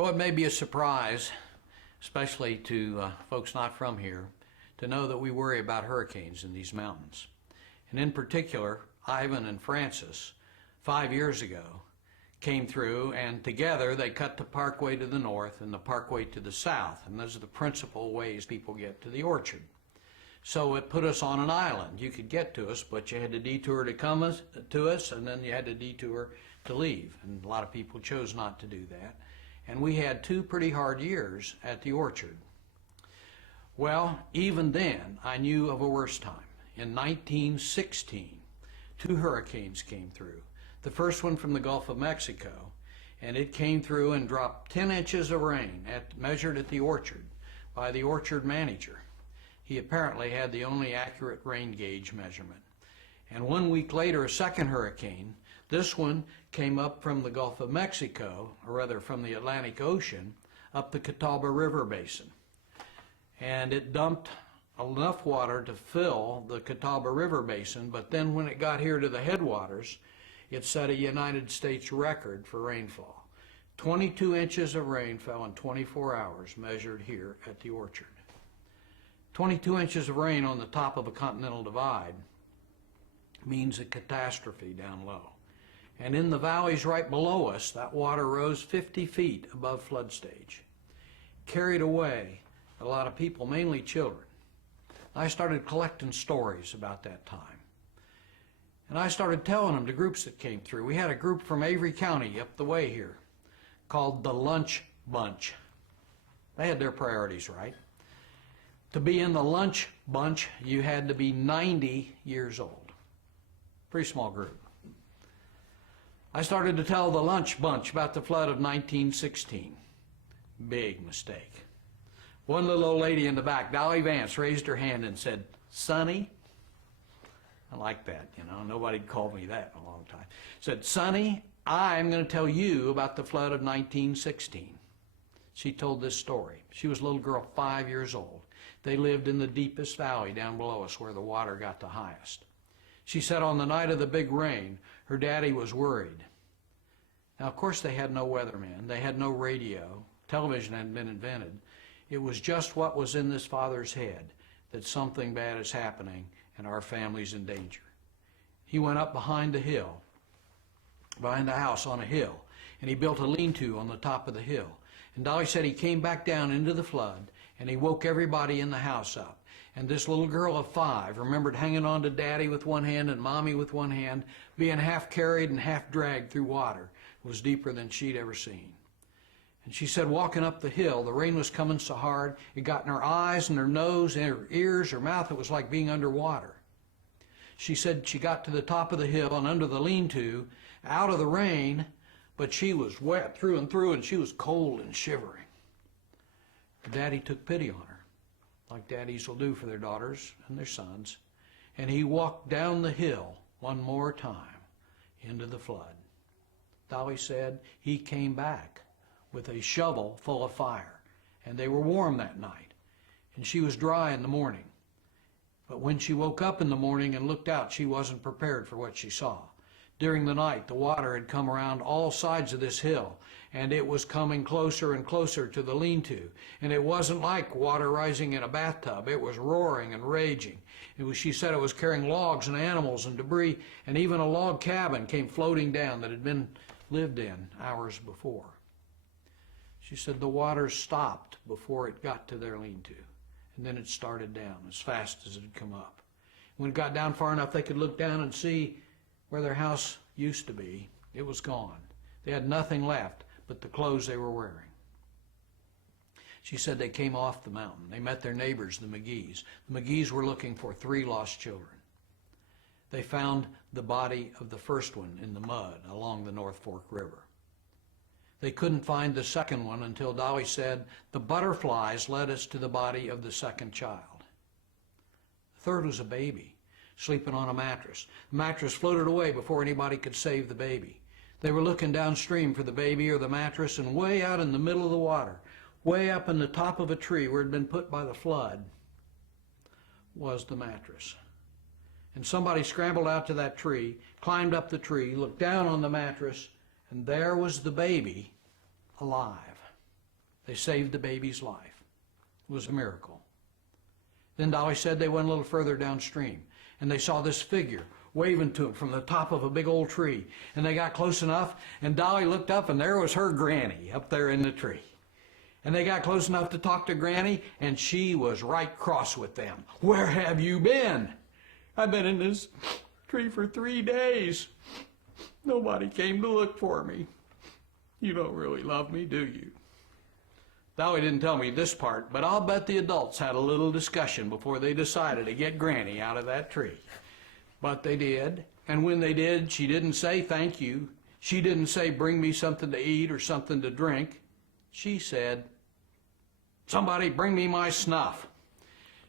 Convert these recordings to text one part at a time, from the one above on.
Well, it may be a surprise, especially to folks not from here, to know that we worry about hurricanes in these mountains. And in particular, Ivan and Francis, 5 years ago, came through, and together they cut the parkway to the north and the parkway to the south, and those are the principal ways people get to the orchard. So it put us on an island. You could get to us, but you had to detour to come to us, and then you had to detour to leave, and a lot of people chose not to do that. And we had 2 pretty hard years at the orchard. Well, even then, I knew of a worse time. In 1916, 2 hurricanes came through. The first one from the Gulf of Mexico, and it came through and dropped 10 inches of rain measured at the orchard by the orchard manager. He apparently had the only accurate rain gauge measurement. And 1 week later, a second hurricane. This one came up from the Gulf of Mexico, or rather from the Atlantic Ocean, up the Catawba River Basin. And it dumped enough water to fill the Catawba River Basin, but then when it got here to the headwaters, it set a United States record for rainfall. 22 inches of rain fell in 24 hours, measured here at the orchard. 22 inches of rain on the top of a continental divide means a catastrophe down low. And in the valleys right below us, that water rose 50 feet above flood stage. Carried away a lot of people, mainly children. I started collecting stories about that time. And I started telling them to groups that came through. We had a group from Avery County up the way here called the Lunch Bunch. They had their priorities right. To be in the Lunch Bunch, you had to be 90 years old. Pretty small group. I started to tell the Lunch Bunch about the flood of 1916. Big mistake. One little old lady in the back, Dolly Vance, raised her hand and said, "Sonny," I like that, you know, nobody called me that in a long time. Said, "Sonny, I'm going to tell you about the flood of 1916. She told this story. She was a little girl, 5 years old. They lived in the deepest valley down below us where the water got the highest. She said on the night of the big rain, her daddy was worried. Now, of course, they had no weatherman. They had no radio. Television hadn't been invented. It was just what was in this father's head, that something bad is happening and our family's in danger. He went up behind the hill, behind the house on a hill, and he built a lean-to on the top of the hill. And Dolly said he came back down into the flood, and he woke everybody in the house up. And this little girl of 5 remembered hanging on to Daddy with one hand and Mommy with one hand, being half carried and half dragged through water. It was deeper than she'd ever seen. And she said walking up the hill, the rain was coming so hard, it got in her eyes and her nose and her ears, her mouth. It was like being underwater. She said she got to the top of the hill and under the lean-to, out of the rain, but she was wet through and through, and she was cold and shivering. Her daddy took pity on her, like daddies will do for their daughters and their sons, and he walked down the hill one more time into the flood. Dolly said he came back with a shovel full of fire, and they were warm that night, and she was dry in the morning. But when she woke up in the morning and looked out, she wasn't prepared for what she saw. During the night, the water had come around all sides of this hill, and it was coming closer and closer to the lean-to. And it wasn't like water rising in a bathtub. It was roaring and raging. She said it was carrying logs and animals and debris, and even a log cabin came floating down that had been lived in hours before. She said the water stopped before it got to their lean-to, and then it started down as fast as it had come up. When it got down far enough they could look down and see where their house used to be, it was gone. They had nothing left but the clothes they were wearing. She said they came off the mountain. They met their neighbors, the McGees. The McGees were looking for 3 lost children. They found the body of the first one in the mud along the North Fork River. They couldn't find the second one until Dolly said, "The butterflies led us to the body of the second child." The third was a baby, sleeping on a mattress. The mattress floated away before anybody could save the baby. They were looking downstream for the baby or the mattress, and way out in the middle of the water, way up in the top of a tree where it had been put by the flood, was the mattress. And somebody scrambled out to that tree, climbed up the tree, looked down on the mattress, and there was the baby alive. They saved the baby's life. It was a miracle. Then Dolly said they went a little further downstream, and they saw this figure waving to them from the top of a big old tree. And they got close enough, and Dolly looked up, and there was her granny up there in the tree. And they got close enough to talk to Granny, and she was right cross with them. "Where have you been?" "I've been in this tree for 3 days. Nobody came to look for me." "You don't really love me, do you?" Dolly didn't tell me this part, but I'll bet the adults had a little discussion before they decided to get Granny out of that tree. But they did, and when they did, she didn't say thank you. She didn't say bring me something to eat or something to drink. She said, "Somebody bring me my snuff."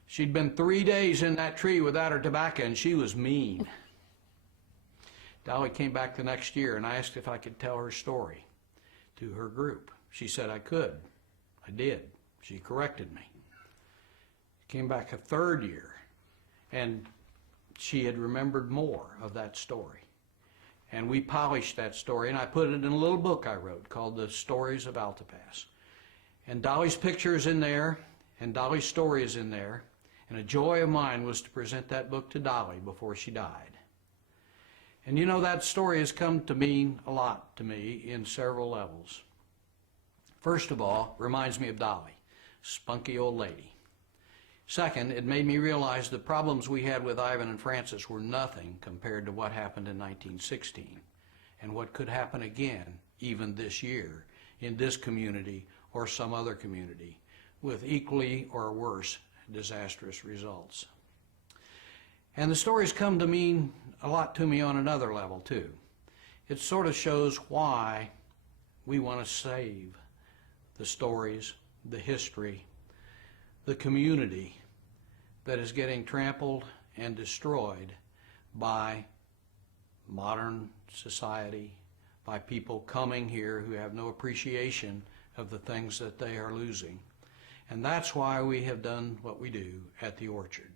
She'd been 3 days in that tree without her tobacco, and she was mean. Dolly came back the next year, and I asked if I could tell her story to her group. She said I could. I did. She corrected me. Came back a third year, and she had remembered more of that story. And we polished that story, and I put it in a little book I wrote called The Stories of Altipas. And Dolly's picture is in there, and Dolly's story is in there, and a joy of mine was to present that book to Dolly before she died. And you know, that story has come to mean a lot to me in several levels. First of all, reminds me of Dolly, spunky old lady. Second, it made me realize the problems we had with Ivan and Frances were nothing compared to what happened in 1916 and what could happen again even this year in this community or some other community with equally or worse disastrous results. And the stories come to mean a lot to me on another level too. It sort of shows why we want to save the stories, the history, the community that is getting trampled and destroyed by modern society, by people coming here who have no appreciation of the things that they are losing. And that's why we have done what we do at the Orchard.